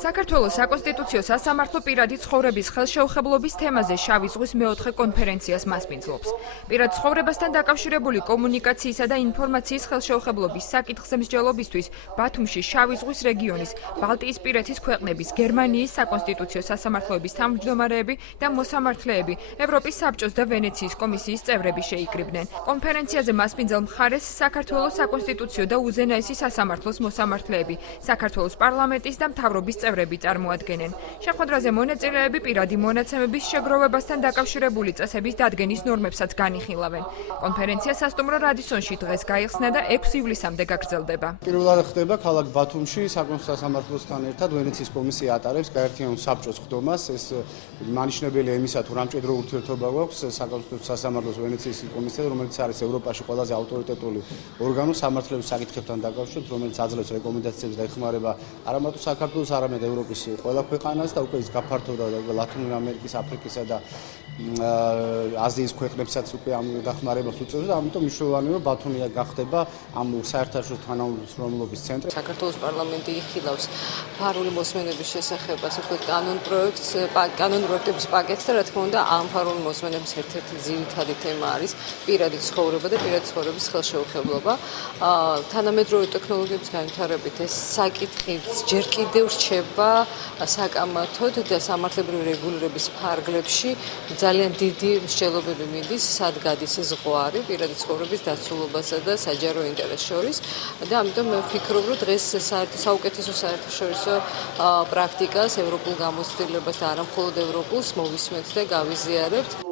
საქართველოს საკონსტიტუციო სასამართლო პირადი ცხოვრების ხელშეუხებლობის თემაზე შავი ზღვის მეოთხე კონფერენციას მასპინძლობს. პირად ცხოვრებასთან დაკავშირებული კომუნიკაციისა და ინფორმაციის ხელშეუხებლობის საკითხზე მსჯელობისთვის ბათუმში შავი ზღვის რეგიონის, ბალტიისპირეთის ქვეყნების, გერმანიის საკონსტიტუციო სასამართლოების თავმჯდომარეები და მოსამართლეები, ევროპის საბჭოს და ვენეციის კომისიის წევრები შეიკრიბნენ. კონფერენციაზე მასპინძელ მხარეს საქართველოს საკონსტიტუციო და უზენაესი სასამართლოს მოსამართლეები, საქართველოს პარლამენტის და მთავრობის წევრები წარმოადგენენ. შეხვედრაზე მონაწილეები პირადი მონაცემების შეგროვებასთან დაკავშირებული წესების დადგენის ნორმებსაც განიხილავენ. კონფერენცია სასტუმრო რადისონში დღეს გაიხსნა და 6 ივლისამდე გაგრძელდება. პირველად ხდება ქალაქ ბათუმში საკონსტიტუციო სასამართლოსთან ერთად ვენეციის კომისია ატარებს გაერთიანებულ საბჭოს ხდომას. ეს მანიშნებელია იმისა, თუ რამდენიმე ურთიერთობა გვაქვს საკონსტიტუციო სასამართლოს ვენეციის კომისიასთან, რომელიც არის ევროპაში ყველაზე ავტორიტეტული ორგანო სამართლების საკითხებთან დაკავშირებით, რომელიც აძლევს რეკომენდაციებს და ეხმარება არა მარტო საქართველოს, არამედ ევროპის ყველა ქვეყანას და უკვე ის გაფართოვდა ლათინური ამერიკის, აფრიკისა და აზიის ქვეყნებსაც უკვე ამ დახმარებას უწევს და ამიტომ მნიშვნელოვანია, რომ ბათუმი გახდება ამ საერთაშორისო თანამშრომლობის ცენტრი. საქართველოს პარლამენტი იხილავს ფარული მოსმენების შესახებ, ასე ვთქვათ, კანონპროექტების პაკეტს და რა თქმა უნდა, ამ ფარული მოსმენების ერთ-ერთი ძირითადი თემა არის პირადი ცხოვრება და პირადი ცხოვრების ხელშეუხებლობა. თანამედროვე ტექნოლოგიების განვითარებით ეს საკითხი ჯერ კიდევ რჩება საკამათოდ და სამართლებრივი რეგულირების ფარგლებში ძალიან დიდი მსჯელობები მიდის, სად გადის ზღვარი პირადი ცხოვრების დაცულობასა და საჯარო ინტერესს შორის და ამიტომ მე ვფიქრობ, რომ დღეს საუკეთესო საერთაშორისო პრაქტიკას, ევროპულ გამოცდილებას და არა მხოლოდ ევროპულს მოვისმენთ და გავიზიარებთ.